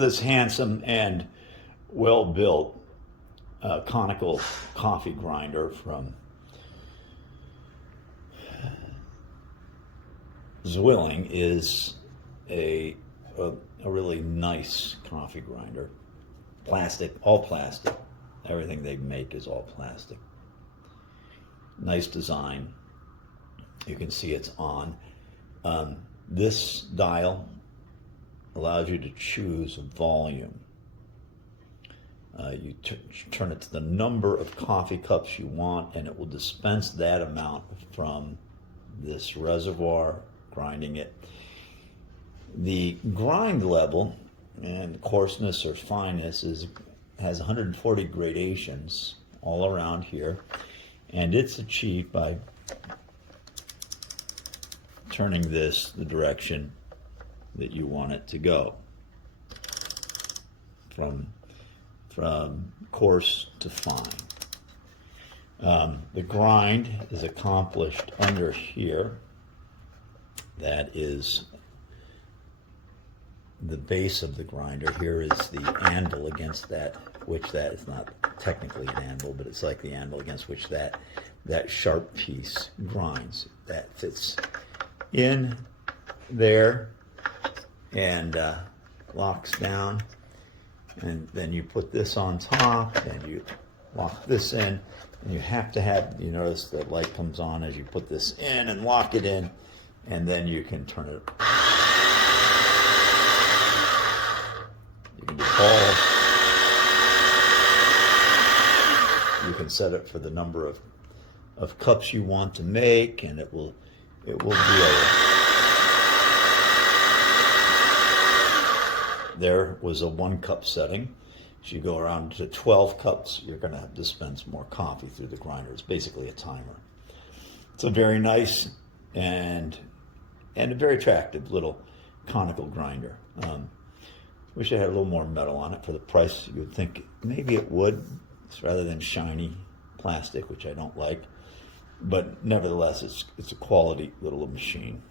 this handsome and well-built conical coffee grinder from ZWILLING is a really nice coffee grinder. Plastic, all plastic. Everything they make is all plastic. Nice design. You can see it's on. This dial allows you to choose volume. You turn it to the number of coffee cups you want, and it will dispense that amount from this reservoir, grinding it. The grind level and coarseness or fineness has 140 gradations all around here, and it's achieved by turning this the direction that you want it to go, from coarse to fine. The grind is accomplished under here. That is the base of the grinder. Here is the anvil against that, which that is not technically an anvil, but it's like the anvil against which that sharp piece grinds. That fits in there and locks down, and then you put this on top and you lock this in, and you have to have, you notice the light comes on as you put this in and lock it in, and then you can turn it. You can do all. You can set it for the number of cups you want to make, and it will be there was a 1 cup setting. As you go around to 12 cups, you're going to dispense more coffee through the grinder. It's basically a timer. It's a very nice and a very attractive little conical grinder. Wish it had a little more metal on it for the price. You would think maybe it would, rather than shiny plastic, which I don't like. But nevertheless, it's a quality little machine.